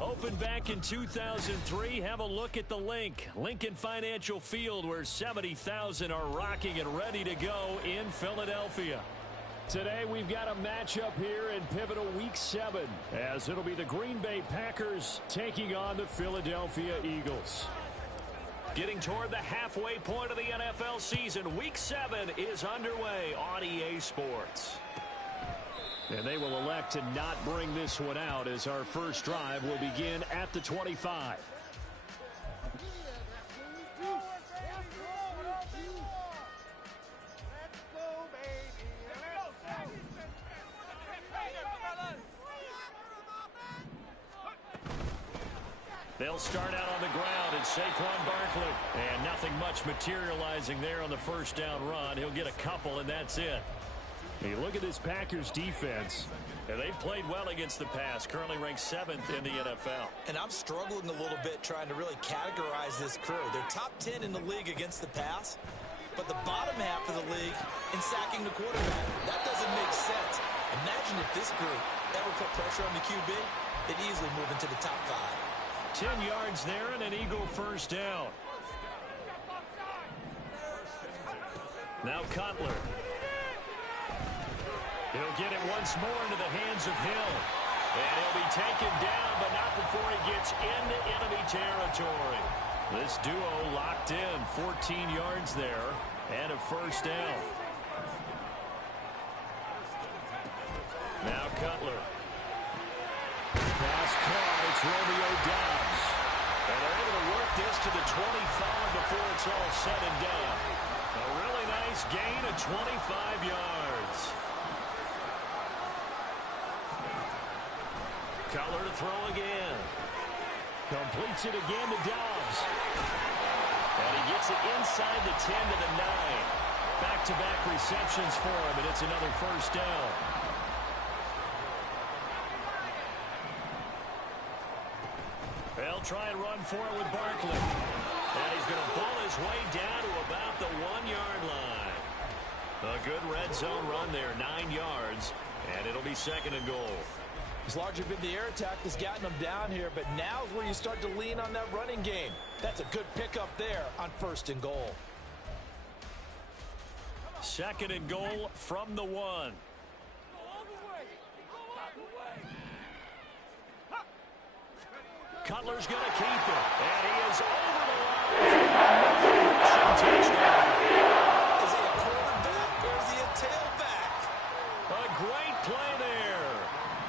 Opened back in 2003, have a look at the link. Lincoln Financial Field, where 70,000 are rocking and ready to go in Philadelphia. Today we've got a matchup here in pivotal Week 7, as it'll be the Green Bay Packers taking on the Philadelphia Eagles. Getting toward the halfway point of the NFL season, Week 7 is underway on EA Sports. And they will elect to not bring this one out, as our first drive will begin at the 25. They'll start out on the ground, and Saquon Barkley. And nothing much materializing there on the first down run. He'll get a couple, and that's it. You look at this Packers defense, and they've played well against the pass, currently ranked 7th in the NFL. And I'm struggling a little bit trying to really categorize this crew. They're top 10 in the league against the pass, but the bottom half of the league in sacking the quarterback. That doesn't make sense. Imagine if this group ever put pressure on the QB, they'd easily move into the top 5. 10 yards there and an Eagle first down. Now Cutler. He'll get it once more into the hands of Hill. And he'll be taken down, but not before he gets into enemy territory. This duo locked in, 14 yards there, and a first down. Now Cutler. Pass caught, it's Romeo Doubs. And they're able to work this to the 25 before it's all said and done. A really nice gain of 25 yards. Cutler to throw again. Completes it again to Doubs. And he gets it inside the 10 to the 9. Back-to-back receptions for him, and it's another first down. They'll try and run for it with Barkley. And he's going to pull his way down to about the 1-yard line. A good red zone run there, 9 yards, and it'll be 2nd and goal. It's largely been the air attack that's gotten them down here, but now is where you start to lean on that running game. That's a good pickup there on 1st and goal. 2nd and goal from the 1. Cutler's going to keep it, and he is over the line. Touchdown. Is he a quarterback or is he a tailback? A great play there.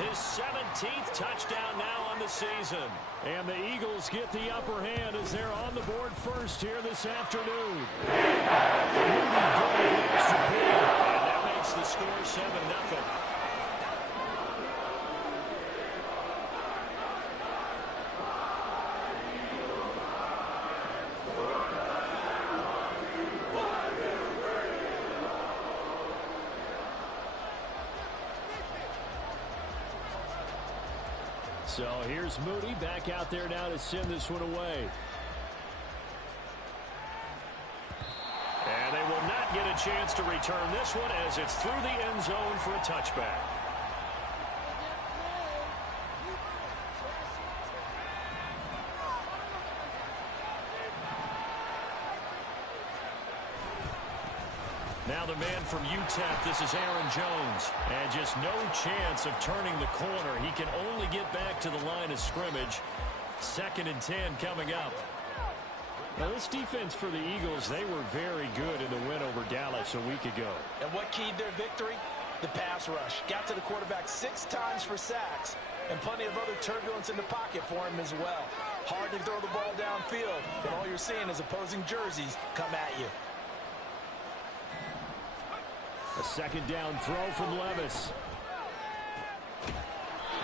His 17th touchdown now on the season. And the Eagles get the upper hand as they're on the board first here this afternoon. And that makes the score 7-0. So here's Moody back out there now to send this one away. And they will not get a chance to return this one as it's through the end zone for a touchback. Now the man from UTEP, this is Aaron Jones. And just no chance of turning the corner. He can only get back to the line of scrimmage. 2nd and 10 coming up. Now this defense for the Eagles, they were very good in the win over Dallas a week ago. And what keyed their victory? The pass rush. Got to the quarterback 6 times for sacks. And plenty of other turbulence in the pocket for him as well. Hard to throw the ball downfield, but all you're seeing is opposing jerseys come at you. A 2nd down throw from Levis.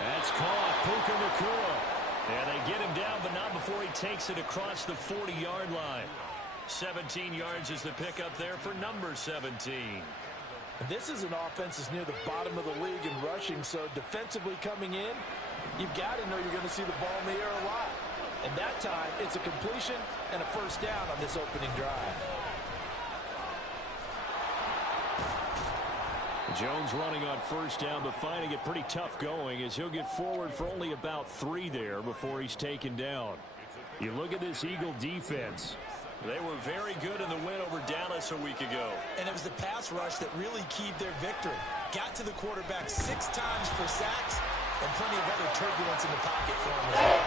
That's caught. Puka Nacua. And they get him down, but not before he takes it across the 40-yard line. 17 yards is the pickup there for number 17. This is an offense that's near the bottom of the league in rushing, so defensively coming in, you've got to know you're going to see the ball in the air a lot. And that time, it's a completion and a first down on this opening drive. Jones running on first down, but finding it pretty tough going as he'll get forward for only about 3 there before he's taken down. You look at this Eagle defense. They were very good in the win over Dallas a week ago. And it was the pass rush that really keyed their victory. Got to the quarterback 6 times for sacks and plenty of other turbulence in the pocket for him as well.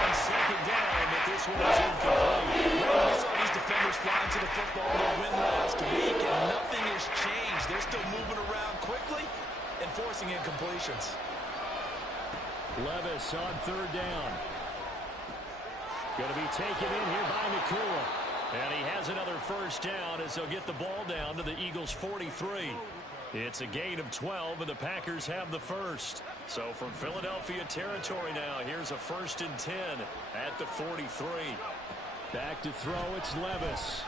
On second down, but this one is incomplete. We saw these defenders flying to the football in their win last week, and nothing has changed. They're still moving around quickly and forcing incompletions. Levis on third down. Going to be taken in here by Nakua. And he has another first down as they'll get the ball down to the Eagles' 43. It's a gain of 12, and the Packers have the first. So from Philadelphia territory now, here's a 1st and 10 at the 43. Back to throw, it's Levis.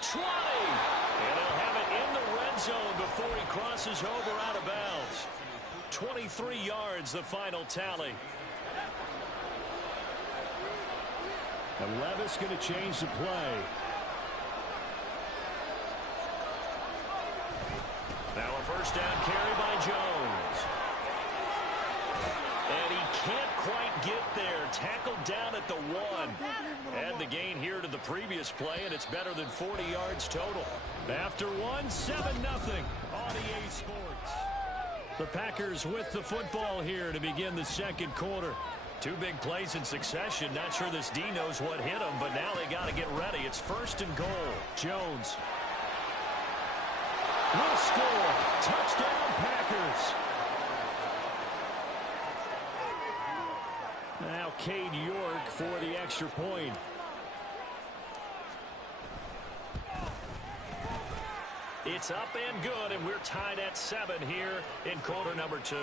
20! And they'll have it in the red zone before he crosses over out of bounds. 23 yards, the final tally. And Levis going to change the play. Now a first down carry by Jones. And he can't quite get there. Tackled down at the 1. And the gain here to the previous play, and it's better than 40 yards total. After 1, 7-0 on EA Sports. The Packers with the football here to begin the second quarter. 2 big plays in succession. Not sure this D knows what hit him, but now they got to get ready. It's 1st and goal. Jones will score. Touchdown, Packers. Now Cade York for the extra point. It's up and good, and we're tied at 7 here in quarter number 2.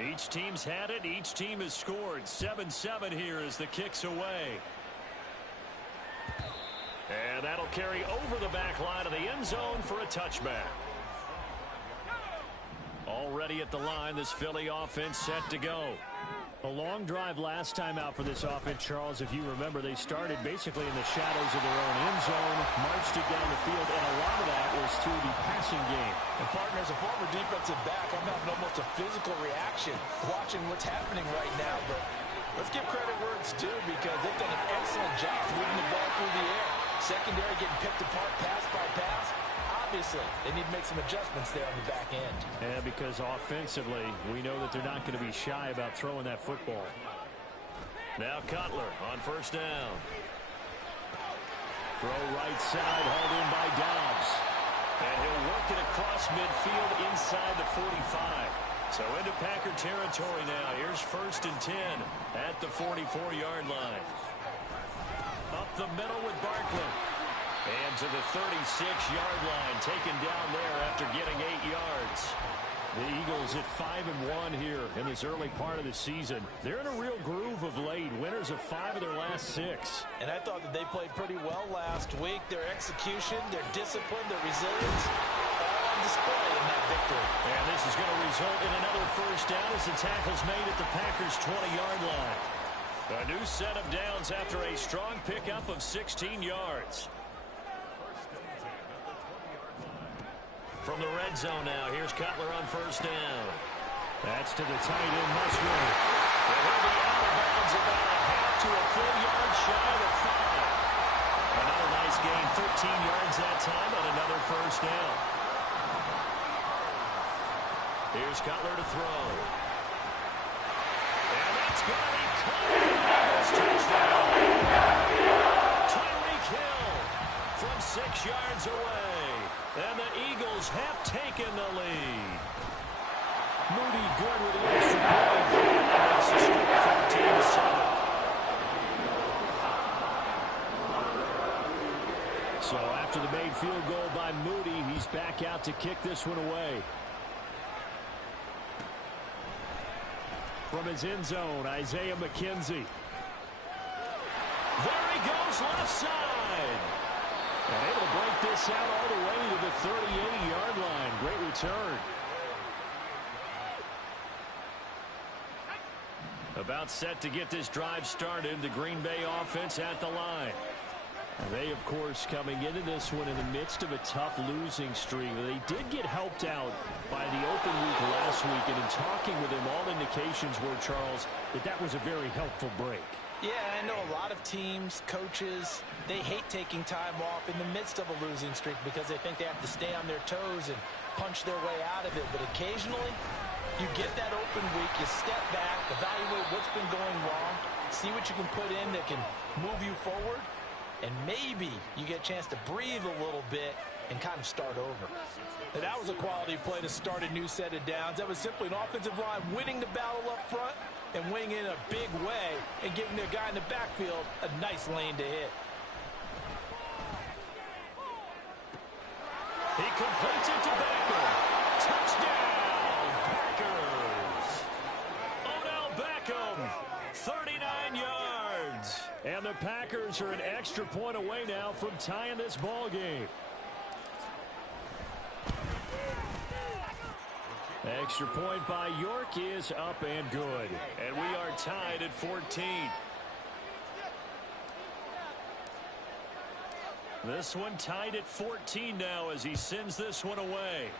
Each team's had it. Each team has scored. 7-7 here as the kick's away. And that'll carry over the back line of the end zone for a touchback. Already at the line, this Philly offense set to go. A long drive last time out for this offense, Charles. If you remember, they started basically in the shadows of their own end zone, marched it down the field, and a lot of that was through the passing game. And partner, as a former defensive back, I'm having almost a physical reaction watching what's happening right now. But let's give credit where it's due because they've done an excellent job moving the ball through the air. Secondary getting picked apart pass by pass. Obviously, they need to make some adjustments there on the back end. Yeah, because offensively, we know that they're not going to be shy about throwing that football. Now Cutler on first down. Throw right side, hauled in by Dobbs. And he'll work it across midfield inside the 45. So into Packer territory now. Here's 1st and 10 at the 44-yard line. Up the middle with Barkley. And to the 36-yard line, taken down there after getting 8 yards. The Eagles at 5-1 here in this early part of the season. They're in a real groove of late. Winners of 5 of their last 6. And I thought that they played pretty well last week. Their execution, their discipline, their resilience, all on display in that victory. And this is going to result in another first down as the tackle's made at the Packers' 20-yard line. A new set of downs after a strong pickup of 16 yards. From the red zone now, here's Cutler on first down. That's to the tight end, Musgrave. And he'll be out of bounds about a half to a full yard shy of the 5. Another nice gain, 13 yards that time, and another first down. Here's Cutler to throw. And that's going to be caught. Touchdown. Tyreek Hill from 6 yards away. And the Eagles have taken the lead. Moody good with the extra point. That makes the score 14-7. So after the made field goal by Moody, he's back out to kick this one away. From his end zone, Isaiah McKenzie. There he goes, left side. And able to break this out all the way to the 38-yard line. Great return. About set to get this drive started, the Green Bay offense at the line. And they, of course, coming into this one in the midst of a tough losing streak. They did get helped out by the open week last week, and in talking with him, all indications were, Charles, that was a very helpful break. Yeah, I know a lot of teams, coaches, they hate taking time off in the midst of a losing streak because they think they have to stay on their toes and punch their way out of it. But occasionally, you get that open week, you step back, evaluate what's been going wrong, see what you can put in that can move you forward, and maybe you get a chance to breathe a little bit and kind of start over. And that was a quality play to start a new set of downs. That was simply an offensive line winning the battle up front and winning in a big way and giving the guy in the backfield a nice lane to hit. He completes it to Becker. Touchdown, Packers. Odell Beckham, 39 yards. And the Packers are an extra point away now from tying this ball game. Extra point by York is up and good. And we are tied at 14. This one tied at 14 now as he sends this one away.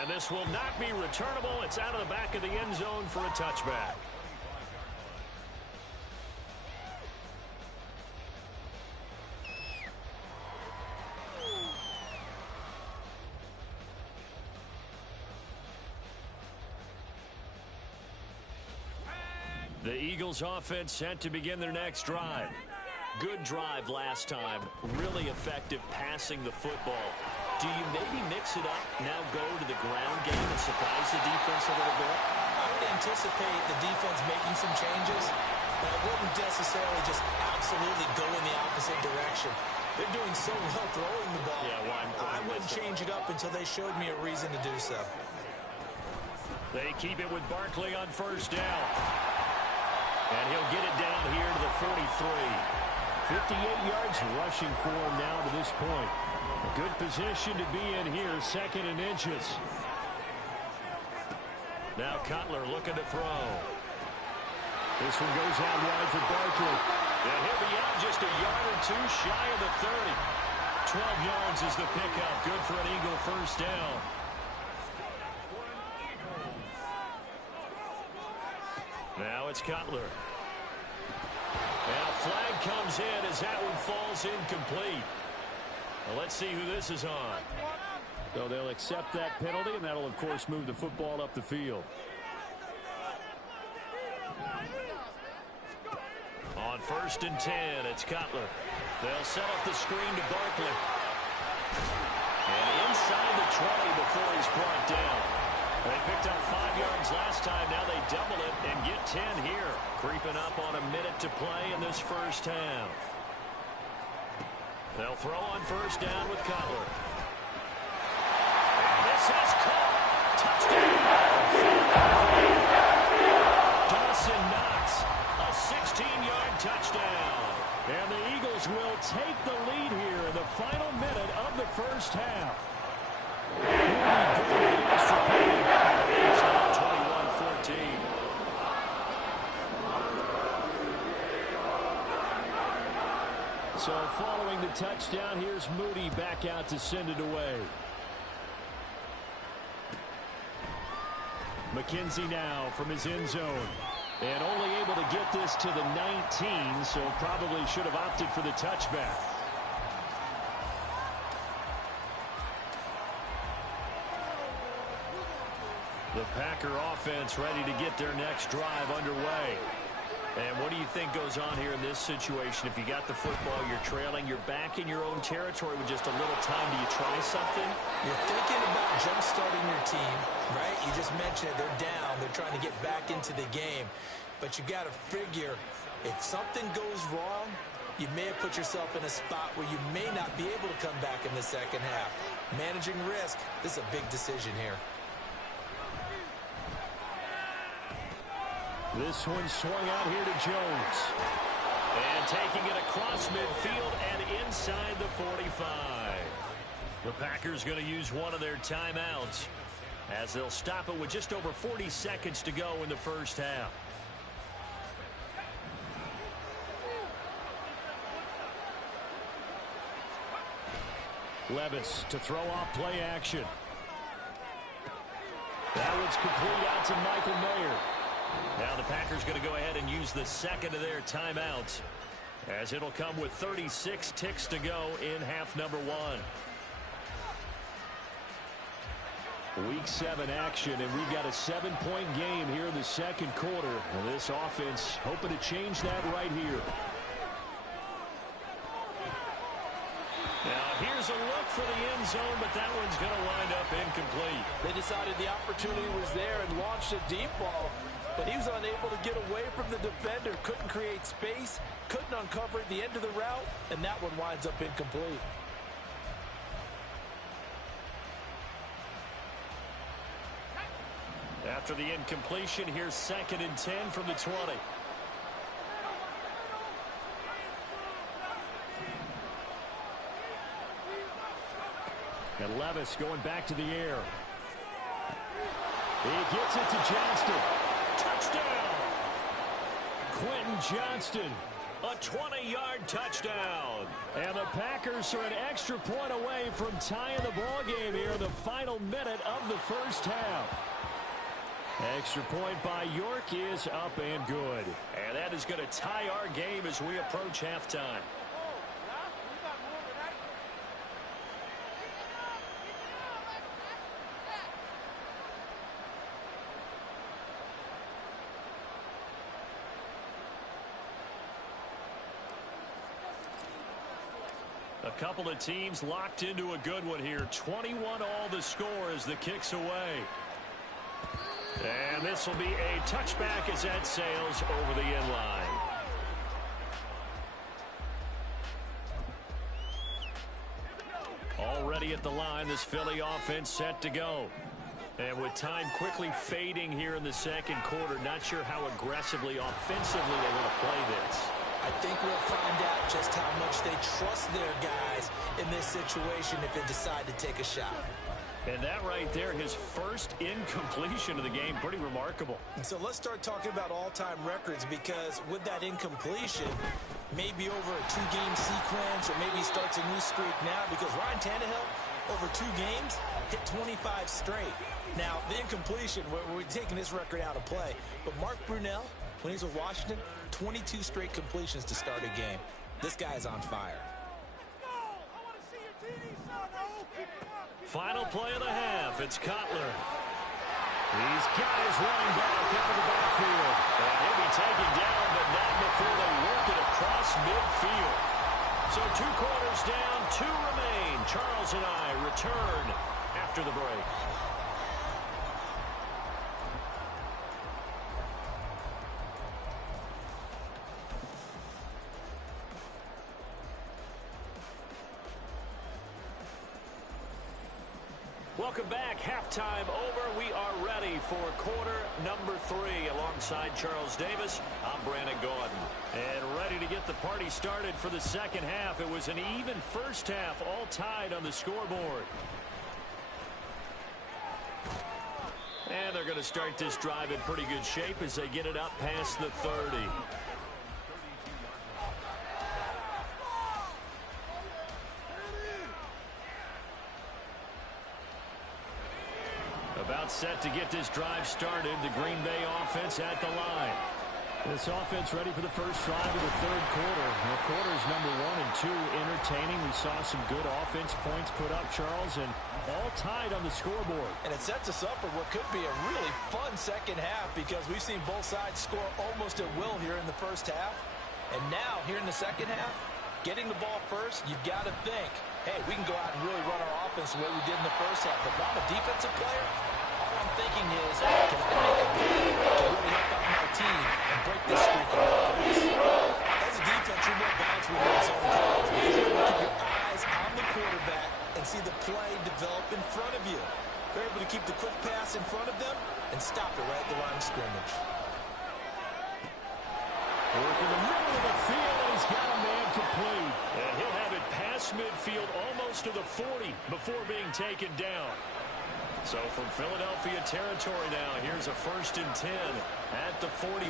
And this will not be returnable. It's out of the back of the end zone for a touchback. The Eagles offense set to begin their next drive. Good drive last time. Really effective passing the football. Do you maybe mix it up, now go to the ground game and surprise the defense a little bit? I would anticipate the defense making some changes, but I wouldn't necessarily just absolutely go in the opposite direction. They're doing so well throwing the ball. Yeah, I wouldn't change it up until they showed me a reason to do so. They keep it with Barkley on first down. And he'll get it down here to the 43. 58 yards rushing for him now to this point. A good position to be in here, second and inches. Now Cutler looking to throw. This one goes out wide for Barkley. And he'll be out just a yard or two shy of the 30. 12 yards is the pickup. Good for an Eagle first down. Now it's Cutler. And a flag comes in as that one falls incomplete. Well, let's see who this is on. So they'll accept that penalty, and that'll, of course, move the football up the field. On 1st and 10, it's Cutler. They'll set up the screen to Barkley. And inside the 20 before he's brought down. They picked up 5 yards last time. Now they double it and get 10 here. Creeping up on a minute to play in this first half. They'll throw on first down with Cutler. And this is caught. Touchdown. Dawson Knox. A 16-yard touchdown. And the Eagles will take the lead here in the final minute of the first half. It's now 21-14. So following the touchdown, here's Moody back out to send it away. McKenzie now from his end zone. And only able to get this to the 19, so probably should have opted for the touchback. The Packer offense ready to get their next drive underway. And what do you think goes on here in this situation? If you got the football, you're trailing, you're back in your own territory with just a little time. Do you try something? You're thinking about jump-starting your team, right? You just mentioned it. They're down. They're trying to get back into the game. But you got to figure, if something goes wrong, you may have put yourself in a spot where you may not be able to come back in the second half. Managing risk, this is a big decision here. This one swung out here to Jones. And taking it across midfield and inside the 45. The Packers going to use one of their timeouts as they'll stop it with just over 40 seconds to go in the first half. Levis to throw off play action. That one's complete out to Michael Mayer. Now the Packers going to go ahead and use the second of their timeouts, as it'll come with 36 ticks to go in half number one. Week 7 action, and we've got a 7-point game here in the second quarter. And this offense hoping to change that right here. Now here's a look for the end zone, but that one's going to wind up incomplete. They decided the opportunity was there and launched a deep ball, but he was unable to get away from the defender. Couldn't create space, couldn't uncover at the end of the route, and that one winds up incomplete. After the incompletion, here's 2nd and 10 from the 20. And Levis going back to the air. He gets it to Johnston. Touchdown! Quentin Johnston, a 20-yard touchdown. And the Packers are an extra point away from tying the ball game here in the final minute of the first half. Extra point by York is up and good. And that is going to tie our game as we approach halftime. A couple of teams locked into a good one here. 21 all the score as the kick's away. And this will be a touchback as that sails over the end line. Already at the line, this Philly offense set to go. And with time quickly fading here in the second quarter, not sure how aggressively, offensively they want to play this. I think we'll find out just how much they trust their guys in this situation if they decide to take a shot. And that right there, his first incompletion of the game, pretty remarkable. So let's start talking about all-time records, because with that incompletion, maybe over a 2-game sequence, or maybe he starts a new streak now, because Ryan Tannehill, over 2 games, hit 25 straight. Now, the incompletion, we're taking this record out of play, but Mark Brunell, when he was with Washington, 22 straight completions to start a game. This guy's on fire. Final play of the half. It's Cutler. These guys running back out of the backfield. And he'll be taken down, but not before they work it across midfield. So 2 quarters down, 2 remain. Charles and I return after the break. Welcome back. Halftime over. We are ready for quarter number 3. Alongside Charles Davis, I'm Brandon Gaudin. And ready to get the party started for the second half. It was an even first half, all tied on the scoreboard. And they're going to start this drive in pretty good shape as they get it up past the 30. About set to get this drive started. The Green Bay offense at the line. This offense ready for the first drive of the third quarter. The quarters number 1 and 2 entertaining. We saw some good offense points put up, Charles, and all tied on the scoreboard. And it sets us up for what could be a really fun second half, because we've seen both sides score almost at will here in the first half. And now, here in the second half, getting the ball first, you've got to think, hey, we can go out and really run our offense the way we did in the first half. But if I'm a defensive player, all I'm thinking is, can I make a play to really help out my team and break this streak of offense? As a defense, you're more balanced with your zone calls, because you're able to keep your eyes on the quarterback and see the play develop in front of you. They're able to keep the quick pass in front of them and stop it right at the line of scrimmage. Work in the middle of the field, and he's got a man complete. And he'll have it past midfield almost to the 40 before being taken down. So from Philadelphia territory now, here's a 1st and 10 at the 41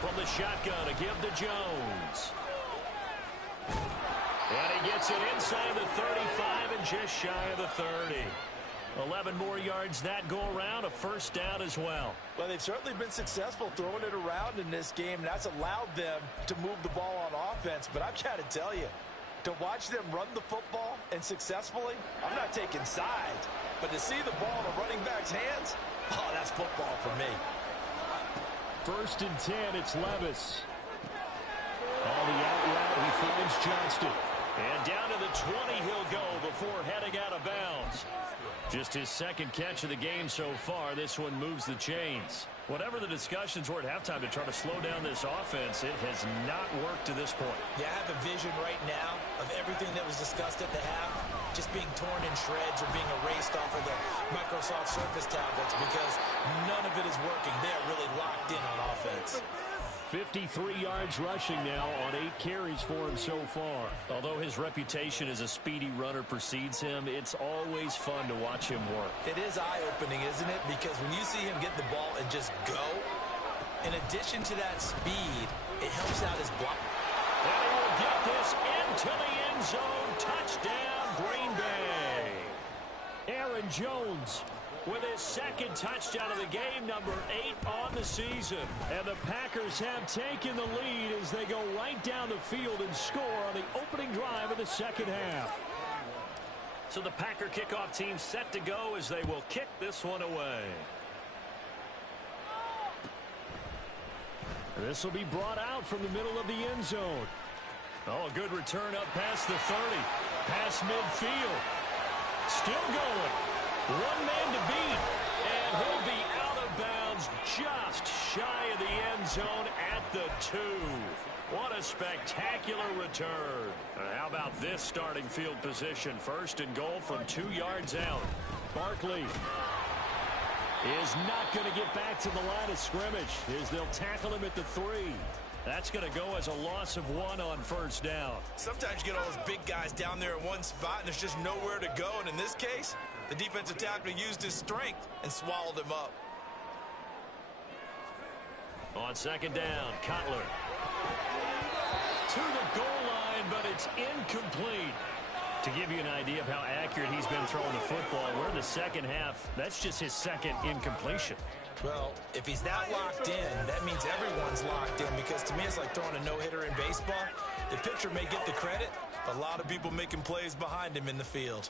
from the shotgun to give to Jones. And he gets it inside the 35 and just shy of the 30. 11 more yards that go around, a 1st down as well. Well, they've certainly been successful throwing it around in this game. That's allowed them to move the ball on offense. But I've got to tell you, to watch them run the football and successfully, I'm not taking sides. But to see the ball in a running back's hands, oh, that's football for me. 1st and 10, it's Levis. On the out route, he finds Johnston. And down to the 20 he'll go before heading out of bounds. Just his 2nd catch of the game so far. This one moves the chains. Whatever the discussions were at halftime to try to slow down this offense, it has not worked to this point. Yeah, I have a vision right now of everything that was discussed at the half just being torn in shreds or being erased off of the Microsoft Surface tablets because none of it is working. They're really locked in on offense. 53 yards rushing now on 8 carries for him so far. Although his reputation as a speedy runner precedes him, it's always fun to watch him work. It is eye-opening, isn't it? Because when you see him get the ball and just go, in addition to that speed, it helps out his block. And he will get this into the end zone. Touchdown, Green Bay. Aaron Jones with his 2nd touchdown of the game, number 8 on the season. And the Packers have taken the lead as they go right down the field and score on the opening drive of the 2nd half. So the Packer kickoff team set to go as they will kick this one away. This will be brought out from the middle of the end zone. Oh, a good return up past the 30. Past midfield. Still going. One man to beat, and he'll be out of bounds just shy of the end zone at the 2. What a spectacular return. How about this starting field position? 1st and goal from 2 yards out. Barkley is not going to get back to the line of scrimmage as they'll tackle him at the 3. That's going to go as a loss of 1 on 1st down. Sometimes you get all those big guys down there in one spot, and there's just nowhere to go. And in this case, the defensive tackle used his strength and swallowed him up. On 2nd down, Cutler. To the goal line, but it's incomplete. To give you an idea of how accurate he's been throwing the football, we're in the 2nd half. That's just his 2nd incompletion. Well, if he's that locked in, that means everyone's locked in, because to me it's like throwing a no-hitter in baseball. The pitcher may get the credit, but a lot of people making plays behind him in the field.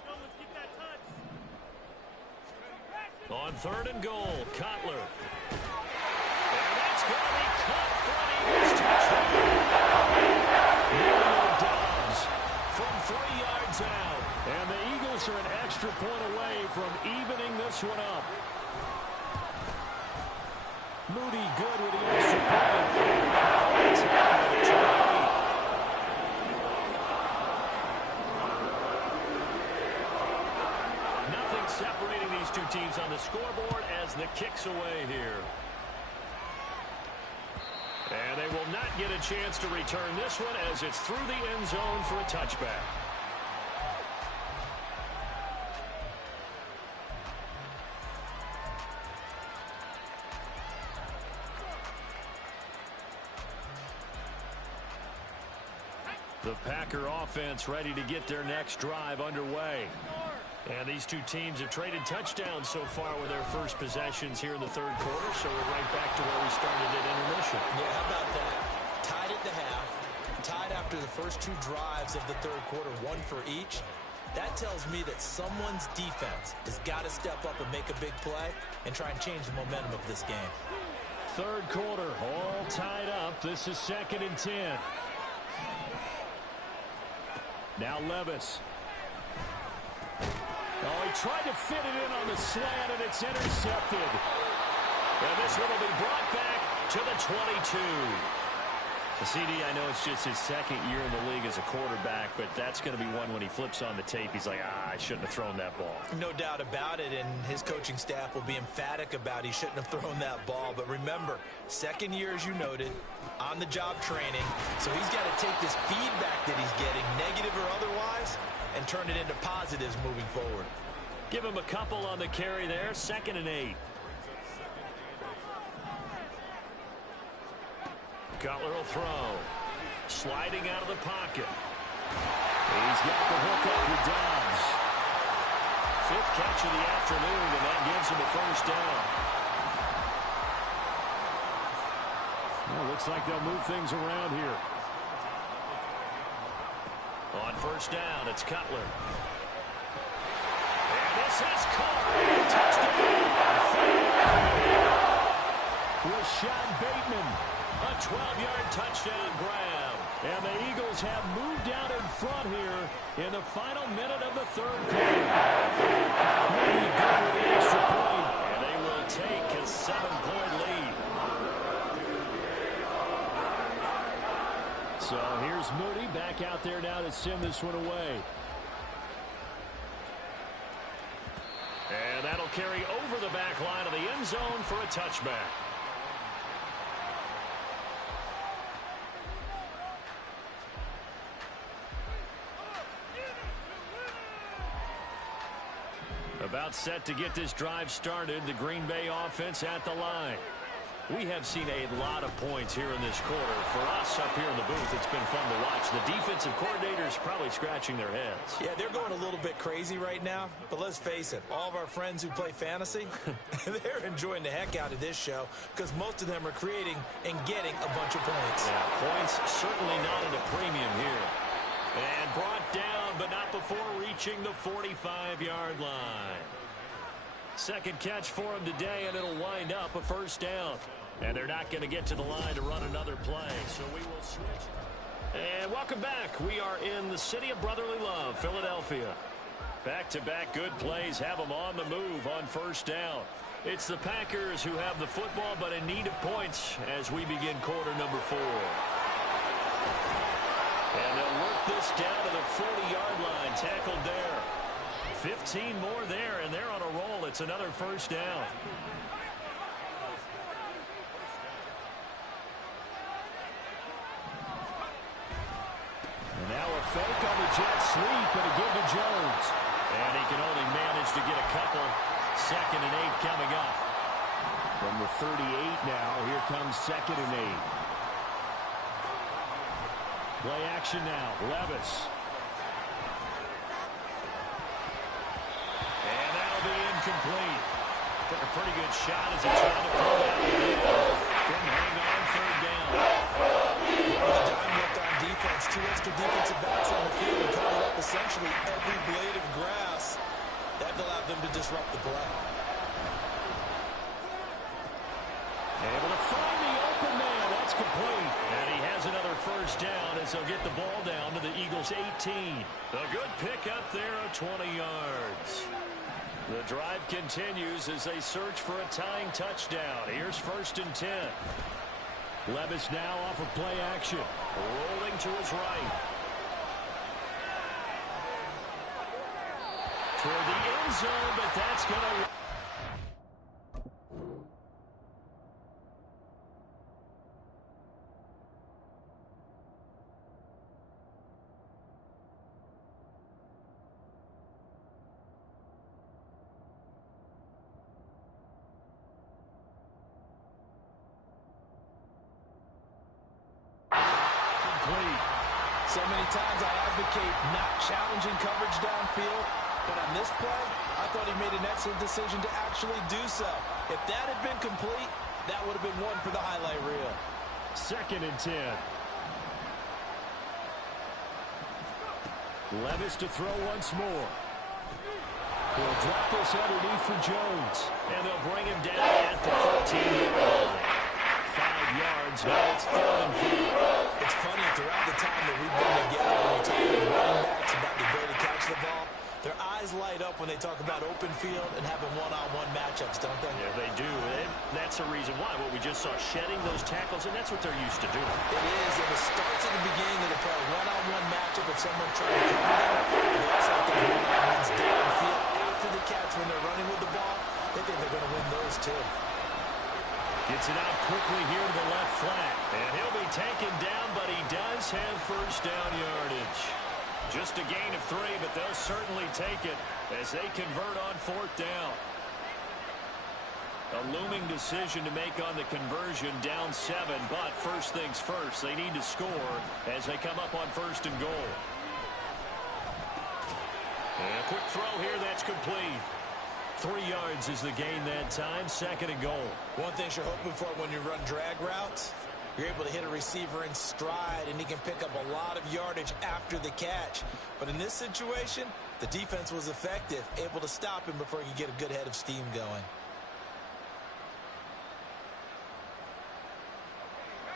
On 3rd and goal, Cutler. And that's going to be caught for an Eagles touchdown. Dobbs from 3 yards out. And the Eagles are an extra point away from evening this one up. Moody good with the extra point. Nothing separating these two teams on the scoreboard as the kick's away here. And they will not get a chance to return this one as it's through the end zone for a touchback. The Packer offense ready to get their next drive underway. And these two teams have traded touchdowns so far with their first possessions here in the 3rd quarter, so we're right back to where we started at intermission. Yeah, how about that? Tied at the half, tied after the first 2 drives of the 3rd quarter, 1 for each. That tells me that someone's defense has got to step up and make a big play and try and change the momentum of this game. 3rd quarter, all tied up. This is 2nd and 10. Now Levis. Oh, he tried to fit it in on the slant, and it's intercepted. And this one will be brought back to the 22. The CD, I know it's just his 2nd year in the league as a quarterback, but that's going to be one when he flips on the tape. He's like, I shouldn't have thrown that ball. No doubt about it, and his coaching staff will be emphatic about he shouldn't have thrown that ball. But remember, 2nd year, as you noted, on-the-job training. So he's got to take this feedback that he's getting, negative or otherwise, and turn it into positives moving forward. Give him a couple on the carry there. 2nd and 8. Cutler will throw. Sliding out of the pocket. He's got the hook up with Dobbs. 5th catch of the afternoon, and that gives him a first down. Well, looks like they'll move things around here. On first down, it's Cutler. And this is caught. Touchdown. Rashad Bateman. A 12-yard touchdown grab. And the Eagles have moved out in front here in the final minute of the 3rd quarter. Really good with the extra point. And they will take a 7-point lead. So here's Moody back out there now to send this one away. And that'll carry over the back line of the end zone for a touchback. About set to get this drive started, the Green Bay offense at the line. We have seen a lot of points here in this quarter. For us up here in the booth, it's been fun to watch. The defensive coordinators probably scratching their heads. Yeah, they're going a little bit crazy right now. But let's face it, all of our friends who play fantasy, they're enjoying the heck out of this show because most of them are creating and getting a bunch of points. Yeah, points certainly not at a premium here. And brought down, but not before reaching the 45-yard line. 2nd catch for him today, and it'll wind up a first down. And they're not going to get to the line to run another play, so we will switch. And welcome back. We are in the city of brotherly love, Philadelphia. Back-to-back good plays have them on the move on first down. It's the Packers who have the football, but in need of points as we begin quarter number 4. And they'll work this down to the 40-yard line, tackled there. 15 more there, and they're on a roll. It's another first down. And now a fake on the jet sweep, and a give to Jones. And he can only manage to get a couple. 2nd and 8 coming up. From the 38 now, here comes 2nd and 8. Play action now, Levis. And that'll be incomplete. Took a pretty good shot as he tried to pull that one in. Couldn't hang on 3rd down. The dime left on defense. 2 extra defensive backs on the field and covered up essentially every blade of grass. That allowed them to disrupt the play. Able to find the open man. That's complete. And he has another first down as they'll get the ball down to the Eagles' 18. A good pick up there of 20 yards. The drive continues as they search for a tying touchdown. Here's 1st and 10. Levis now off of play action. Rolling to his right. Toward the end zone, but that's going to... So many times I advocate not challenging coverage downfield, but on this play, I thought he made an excellent decision to actually do so. If that had been complete, that would have been one for the highlight reel. 2nd and 10. Levis to throw once more. He'll drop this underneath for Jones. And they'll bring him down at the 14-yard line. 5 yards, now it's 3rd and 4. It's funny, throughout the time that we've been together, when we talk with running backs about the ability to catch the ball, their eyes light up when they talk about open field and having one-on-one matchups, don't they? Yeah, they do. And that's the reason why. What we just saw, shedding those tackles, and that's what they're used to doing. It is, and it starts at the beginning of the play. One-on-one matchup with someone trying to cover them. They also have those one-on-ones downfield after the catch when they're running with the ball. They think they're going to win those, too. Gets it out quickly here to the left flat. And he'll be taken down, but he does have first down yardage. Just a gain of 3, but they'll certainly take it as they convert on 4th down. A looming decision to make on the conversion, down 7, but first things first, they need to score as they come up on 1st and goal. And a quick throw here, that's complete. 3 yards is the gain that time, 2nd and goal. One thing you're hoping for when you run drag routes, you're able to hit a receiver in stride, and he can pick up a lot of yardage after the catch. But in this situation, the defense was effective, able to stop him before he could get a good head of steam going.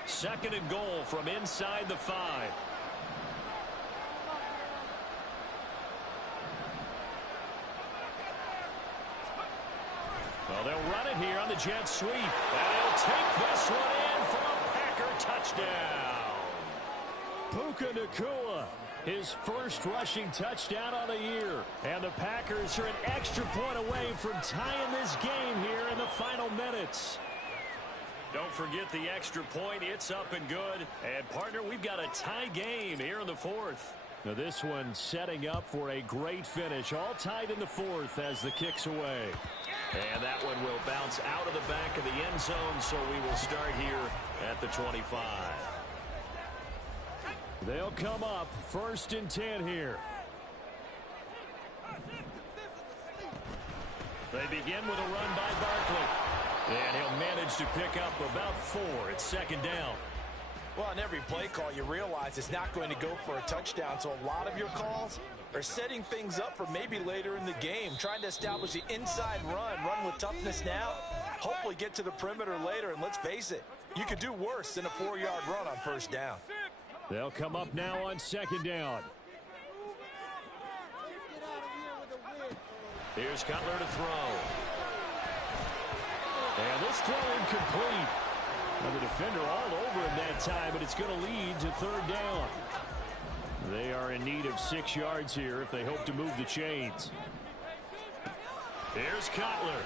2nd and goal from inside the 5. Well, they'll run it here on the jet sweep. And they'll take this one in for a Packer touchdown. Puka Nacua, his first rushing touchdown on the year. And the Packers are an extra point away from tying this game here in the final minutes. Don't forget the extra point. It's up and good. And, partner, we've got a tie game here in the 4th. Now this one setting up for a great finish. All tied in the 4th as the kick's away. And that one will bounce out of the back of the end zone, so we will start here at the 25. They'll come up 1st and 10 here. They begin with a run by Barkley. And he'll manage to pick up about 4. It's 2nd down. Well, on every play call, you realize it's not going to go for a touchdown. So a lot of your calls are setting things up for maybe later in the game, trying to establish the inside run with toughness now, hopefully get to the perimeter later. And let's face it, you could do worse than a 4-yard run on 1st down. They'll come up now on 2nd down. Here's Cutler to throw. And this throw incomplete. Now the defender all over him that time, but it's going to lead to 3rd down. They are in need of 6 yards here if they hope to move the chains. Here's Cutler.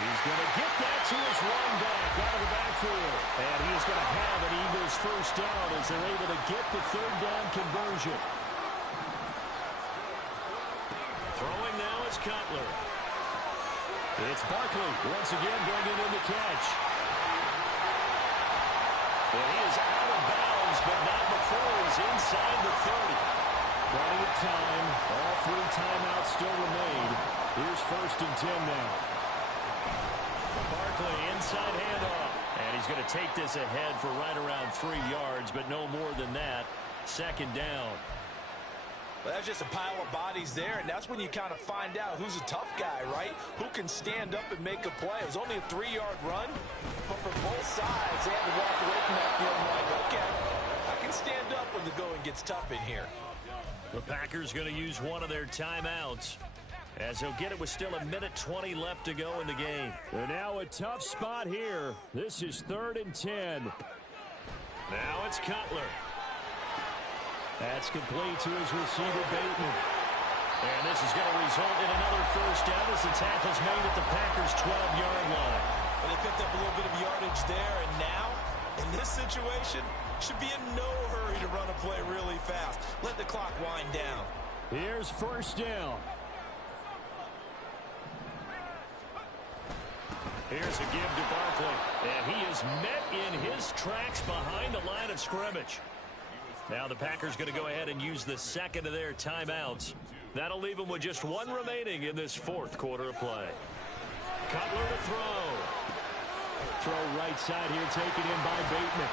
He's going to get that to his run back out of the backfield. And he is going to have an Eagles 1st down as they're able to get the 3rd down conversion. Throwing now is Cutler. It's Barkley once again bringing in the catch. And he is out of bounds, but not before he's inside the 30. Plenty of time. All 3 timeouts still remain. Here's 1st and 10 now. Barkley inside handoff. And he's going to take this ahead for right around 3 yards, but no more than that. 2nd down. Well, that's just a pile of bodies there, and that's when you kind of find out who's a tough guy, right? Who can stand up and make a play. It was only a 3-yard run, but for both sides, they had to walk away from that feeling like, okay, I can stand up when the going gets tough in here. The Packers going to use one of their timeouts, as he'll get it with still 1:20 left to go in the game. And now a tough spot here. This is 3rd and 10. Now it's Cutler. That's complete to his receiver, Bateman. And this is going to result in another 1st down as the tackle's made at the Packers' 12-yard line. Well, they picked up a little bit of yardage there, and now, in this situation, should be in no hurry to run a play really fast. Let the clock wind down. Here's 1st down. Here's a give to Barkley. And he is met in his tracks behind the line of scrimmage. Now the Packers going to go ahead and use the 2nd of their timeouts. That'll leave them with just 1 remaining in this 4th quarter of play. Cutler to throw. Throw right side here, taken in by Bateman.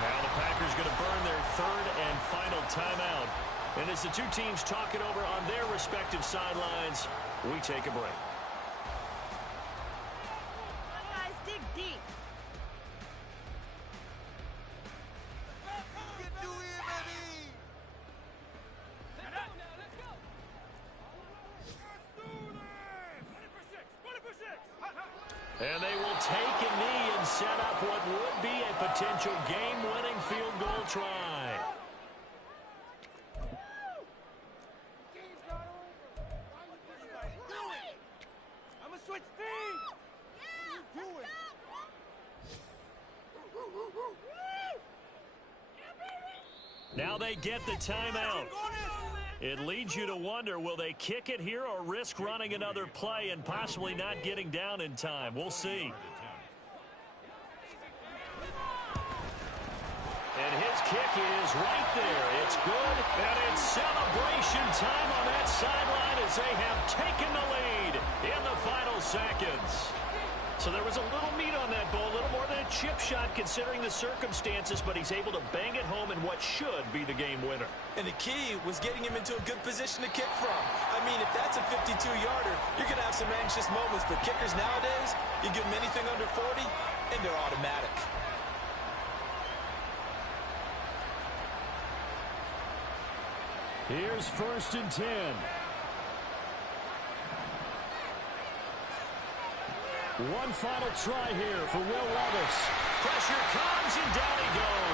Now the Packers going to burn their 3rd and final timeout. And as the 2 teams talk it over on their respective sidelines, we take a break. Guys, dig deep. And they will take a knee and set up what would be a potential game-winning field goal try. I'm gonna switch teams. Yeah, let's go. Now they get the timeout. It leads you to wonder, will they kick it here or risk running another play and possibly not getting down in time? We'll see. And his kick is right there. It's good, and it's celebration time on that sideline as they have taken the lead in the final seconds. So there was a little meat on that ball, a little more than a chip shot considering the circumstances, but he's able to bang it home in what should be the game winner. And the key was getting him into a good position to kick from. I mean, if that's a 52-yarder, you're going to have some anxious moments, but kickers nowadays, you give them anything under 40, and they're automatic. Here's 1st and 10. One final try here for Will Levis. Pressure comes, and down he goes.